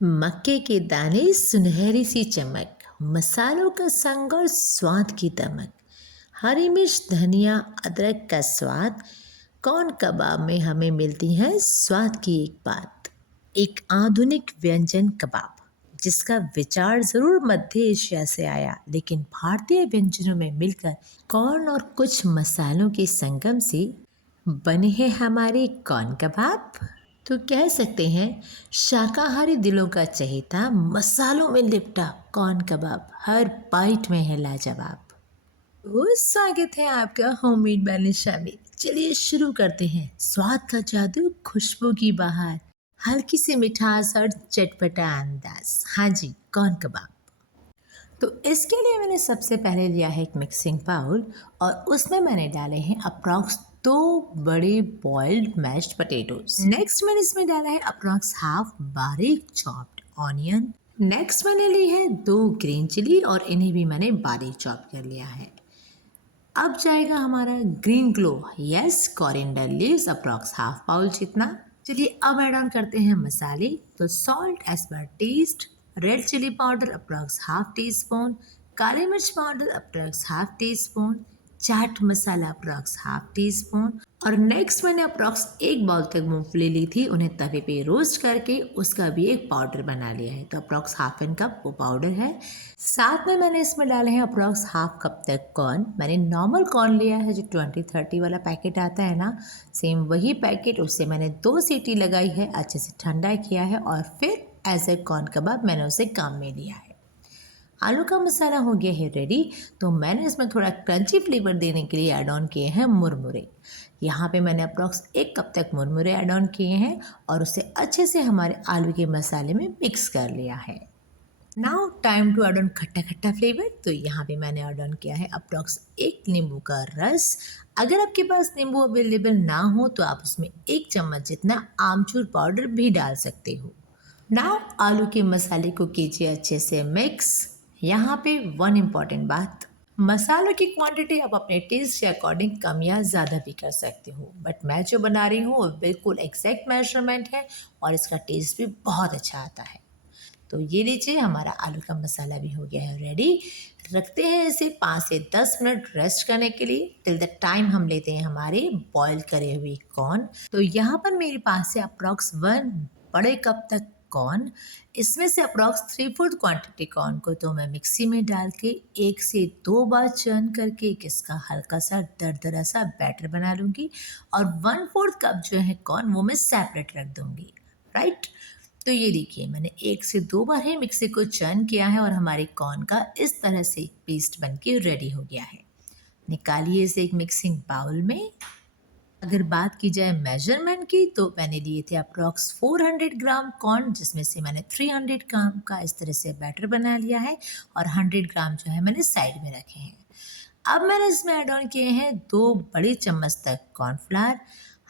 मक्के के दाने सुनहरी सी चमक, मसालों का संग और स्वाद की दमक, हरी मिर्च धनिया अदरक का स्वाद। कौन कबाब में हमें मिलती है स्वाद की एक बात। एक आधुनिक व्यंजन कबाब जिसका विचार जरूर मध्य एशिया से आया, लेकिन भारतीय व्यंजनों में मिलकर कौन और कुछ मसालों के संगम से बने हैं हमारे कौन कबाब। तो कह सकते हैं शाकाहारी दिलों का चहेता, मसालों में लिपटा कौन कबाब हर बाइट में है लाजवाब। तो स्वागत है आपका होममेड बानिशा में। चलिए शुरू करते हैं। स्वाद का जादू, खुशबू की बहार, हल्की सी मिठास और चटपटा अंदाज। हाँ जी, कौन कबाब। तो इसके लिए मैंने सबसे पहले लिया है एक मिक्सिंग बाउल और उसमें मैंने डाले हैं अप्रॉक्स 2 बड़े बॉइल्ड मैश्ड पोटैटोज। नेक्स्ट मैंने इसमें डाला है अप्रॉक्स हाफ बारीक चॉप्ड ऑनियन। नेक्स्ट मैंने ली है 2 ग्रीन चिली और इन्हें भी मैंने बारीक चॉप कर लिया है। अब जाएगा हमारा green glow, yes coriander leaves approx half bowl जितना। चलिए अब ऐड ऑन करते हैं मसाले। तो salt as per taste, red chilli powder approx half teaspoon, काली मिर्च powder approx half teaspoon, chaat masala approx half teaspoon. और नेक्स्ट मैंने अप्रॉक्स 1 बाउल तक मूंगफली ली थी, उन्हें तवे पे रोस्ट करके उसका भी एक पाउडर बना लिया है। तो अप्रॉक्स हाफ एन कप वो पाउडर है। साथ में मैंने इसमें डाले हैं अप्रॉक्स हाफ कप तक कॉर्न। मैंने नॉर्मल कॉर्न लिया है जो 20-30 वाला पैकेट आता है ना, सेम वही पैकेट। उससे मैंने 2 सीटी लगाई है, अच्छे से ठंडा किया है और फिर एज ए कॉर्न कबाब मैंने उसे काम में लिया है। आलू का मसाला हो गया है रेडी। तो मैंने इसमें थोड़ा क्रंची फ्लेवर देने के लिए ऐड ऑन किए हैं मुरमुरे। यहाँ पे मैंने अप्रॉक्स 1 कप तक मुरमुरे ऐड ऑन किए हैं और उसे अच्छे से हमारे आलू के मसाले में मिक्स कर लिया है। Now time to add on khatta khatta flavour. तो यहाँ पे मैंने ऐड ऑन किया है अप्रॉक्स 1 नींबू का रस। अगर आपके पास नींबू अवेलेबल ना हो तो आप उसमें 1 चम्मच जितना आमचूर पाउडर भी डाल सकते हो। नाउ आलू के मसाले को कीजिए अच्छे से मिक्स। यहाँ पे वन इम्पॉर्टेंट बात, मसालों की क्वांटिटी आप अपने टेस्ट के अकॉर्डिंग कम या ज़्यादा भी कर सकते हो, बट मैं जो बना रही हूँ वो बिल्कुल एग्जैक्ट मेजरमेंट है और इसका टेस्ट भी बहुत अच्छा आता है। तो ये लीजिए हमारा आलू का मसाला भी हो गया है रेडी। रखते हैं इसे 5 से 10 मिनट रेस्ट करने के लिए। टिल द टाइम हम लेते हैं हमारे बॉईल करे हुए कॉर्न। तो यहाँ पर मेरे पास है अप्रॉक्स 1 बड़े कप तक कॉर्न। इसमें से अप्रॉक्स 3/4 क्वांटिटी कॉर्न को तो मैं मिक्सी में डाल के 1 से 2 बार चर्न करके इसका हल्का सा दरदरा सा बैटर बना लूँगी और 1/4 कप जो है कॉर्न वो मैं सेपरेट रख दूँगी, राइट। तो ये देखिए मैंने 1 से 2 बार ही मिक्सी को चर्न किया है और हमारे कॉर्न का इस तरह से एक पेस्ट बन के रेडी हो गया है। निकालिए इसे एक मिक्सिंग बाउल में। अगर बात की जाए मेजरमेंट की तो मैंने लिए थे अप्रॉक्स 400 ग्राम कॉर्न, जिसमें से मैंने 300 ग्राम का इस तरह से बैटर बना लिया है और 100 ग्राम जो है मैंने साइड में रखे हैं। अब मैंने इसमें ऐड ऑन किए हैं 2 बड़े चम्मच तक कॉर्नफ्लावर,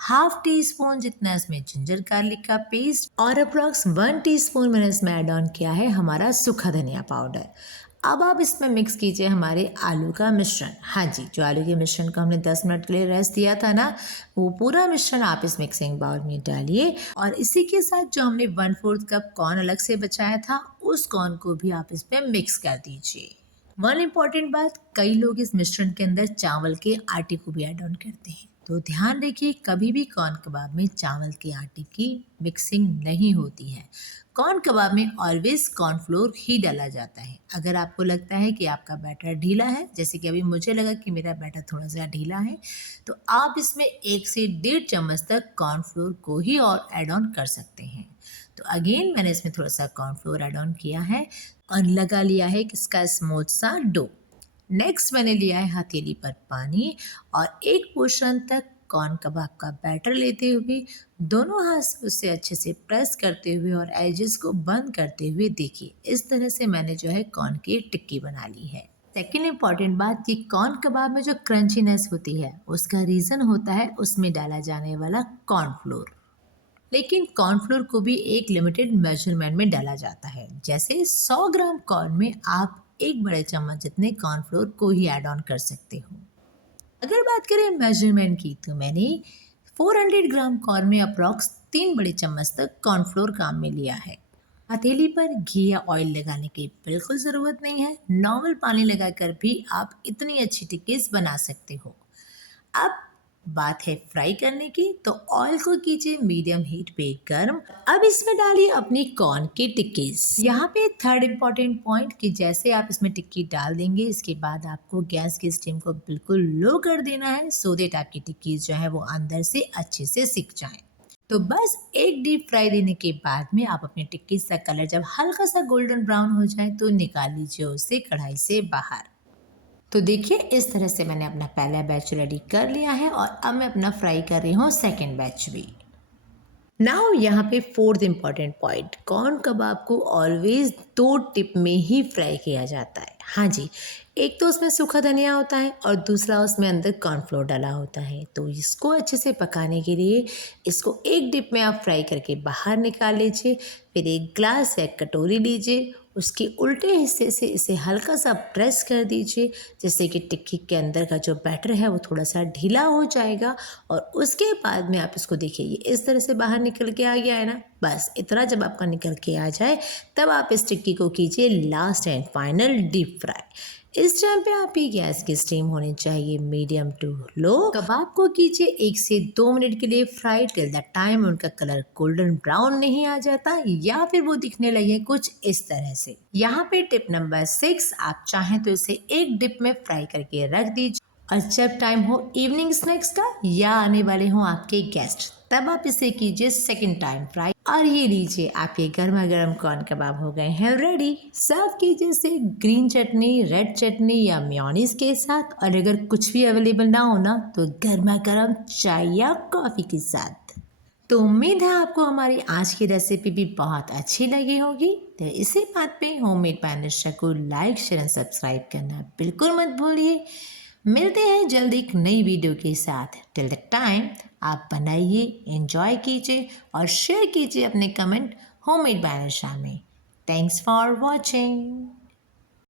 हाफ टी स्पून जितना इसमें जिंजर गार्लिक का पेस्ट और अप्रॉक्स 1 टीस्पून मैंने इसमें ऐड ऑन किया है हमारा सूखा धनिया पाउडर। अब आप इसमें मिक्स कीजिए हमारे आलू का मिश्रण। हाँ जी, जो आलू के मिश्रण को हमने 10 मिनट के लिए रेस्ट दिया था ना, वो पूरा मिश्रण आप इस मिक्सिंग बाउल में डालिए और इसी के साथ जो हमने 1/4 कप कॉर्न अलग से बचाया था उस कॉर्न को भी आप इसमें मिक्स कर दीजिए। वन इम्पॉर्टेंट बात, कई लोग इस मिश्रण के अंदर चावल के आटे को भी ऐड ऑन करते हैं, तो ध्यान रखिए कभी भी कॉर्न कबाब में चावल के आटे की मिक्सिंग नहीं होती है। कॉर्न कबाब में ऑलवेज कॉर्नफ्लोर ही डाला जाता है। अगर आपको लगता है कि आपका बैटर ढीला है, जैसे कि अभी मुझे लगा कि मेरा बैटर थोड़ा सा ढीला है, तो आप इसमें 1 से 1.5 चम्मच तक कॉर्नफ्लोर को ही और ऐड ऑन कर सकते हैं। तो अगेन मैंने इसमें थोड़ा सा कॉर्नफ्लोर ऐड ऑन किया है और लगा लिया है इसका स्मूथ सा डो। नेक्स्ट मैंने लिया है हथेली पर पानी और एक पोर्शन तक कॉर्न कबाब का बैटर लेते हुए दोनों हाथ से उसे अच्छे से प्रेस करते हुए और एजेस को बंद करते हुए देखिए इस तरह से मैंने जो है कॉर्न की टिक्की बना ली है। सेकेंड इम्पॉर्टेंट बात कि कॉर्न कबाब में जो क्रंचीनेस होती है उसका रीज़न होता है उसमें डाला जाने वाला कॉर्नफ्लोर। लेकिन कॉर्नफ्लोर को भी एक लिमिटेड मेजरमेंट में डाला जाता है। जैसे 100 ग्राम कॉर्न में आप 1 बड़े चम्मच जितने कॉर्नफ्लोर को ही ऐड ऑन कर सकते हो। अगर बात करें मेजरमेंट की तो मैंने 400 ग्राम कॉर्न में अप्रॉक्स 3 बड़े चम्मच तक कॉर्नफ्लोर काम में लिया है। हथेली पर घी या ऑयल लगाने की बिल्कुल ज़रूरत नहीं है। नॉर्मल पानी लगाकर भी आप इतनी अच्छी टिक्कीज़ बना सकते हो। अब बात है फ्राई करने की, तो ऑयल को कीजिए मीडियम हीट पे गर्म। अब इसमें डालिए अपनी कॉर्न की टिक्कीज। यहाँ पे थर्ड इम्पॉर्टेंट पॉइंट कि जैसे आप इसमें टिक्की डाल देंगे, इसके बाद आपको गैस की स्टीम को बिल्कुल लो कर देना है, सो दैट आपकी टिक्कीज जो है वो अंदर से अच्छे से सिक जाए। तो बस एक डीप फ्राई देने के बाद में आप अपनी टिक्की का कलर जब हल्का सा गोल्डन ब्राउन हो जाए तो निकाल लीजिए उसे कढ़ाई से बाहर। तो देखिए इस तरह से मैंने अपना पहला बैच रेडी कर लिया है और अब मैं अपना फ्राई कर रही हूँ सेकेंड बैच भी। नाउ यहाँ पे फोर्थ इम्पॉर्टेंट पॉइंट, कॉर्न कबाब को ऑलवेज 2 टिप में ही फ्राई किया जाता है। हाँ जी, एक तो उसमें सूखा धनिया होता है और दूसरा उसमें अंदर कॉर्नफ्लोर डाला होता है। तो इसको अच्छे से पकाने के लिए इसको एक डिप में आप फ्राई करके बाहर निकाल लीजिए। फिर एक ग्लास या कटोरी लीजिए, उसके उल्टे हिस्से से इसे हल्का सा प्रेस कर दीजिए, जिससे कि टिक्की के अंदर का जो बैटर है वो थोड़ा सा ढीला हो जाएगा। और उसके बाद में आप इसको देखिए, ये इस तरह से बाहर निकल के आ गया है ना। बस इतना जब आपका निकल के आ जाए तब आप इस टिक्की को कीजिए last and final deep fry. इस टाइम पे आपकी गैस की स्टीम होनी चाहिए मीडियम टू लो। कबाब को कीजिए 1 से 2 मिनट के लिए फ्राई टिल द टाइम उनका कलर गोल्डन ब्राउन नहीं आ जाता या फिर वो दिखने लगे कुछ इस तरह से। यहाँ पे टिप नंबर 6, आप चाहें तो इसे एक डिप में फ्राई करके रख दीजिए और जब टाइम हो इवनिंग स्नैक्स का या आने वाले हों आपके गेस्ट, तब आप इसे कीजिए सेकंड टाइम फ्राई। और ये लीजिए आपके गर्मा गर्म कॉर्न कबाब हो गए हैं रेडी। सर्व कीजिए इसे ग्रीन चटनी, रेड चटनी या मेयोनीज के साथ, और अगर कुछ भी अवेलेबल ना हो ना तो गर्मा गर्म चाय या कॉफ़ी के साथ। तो उम्मीद है आपको हमारी आज की रेसिपी भी बहुत अच्छी लगी होगी। तो इसी बात पे होममेड बाय अनुष्का को लाइक, शेयर एंड सब्सक्राइब करना बिल्कुल मत भूलिए। मिलते हैं जल्द एक नई वीडियो के साथ। टिल द टाइम आप बनाइए, एंजॉय कीजिए और शेयर कीजिए अपने कमेंट होममेड बाय अनुष्का में। Thanks for watching.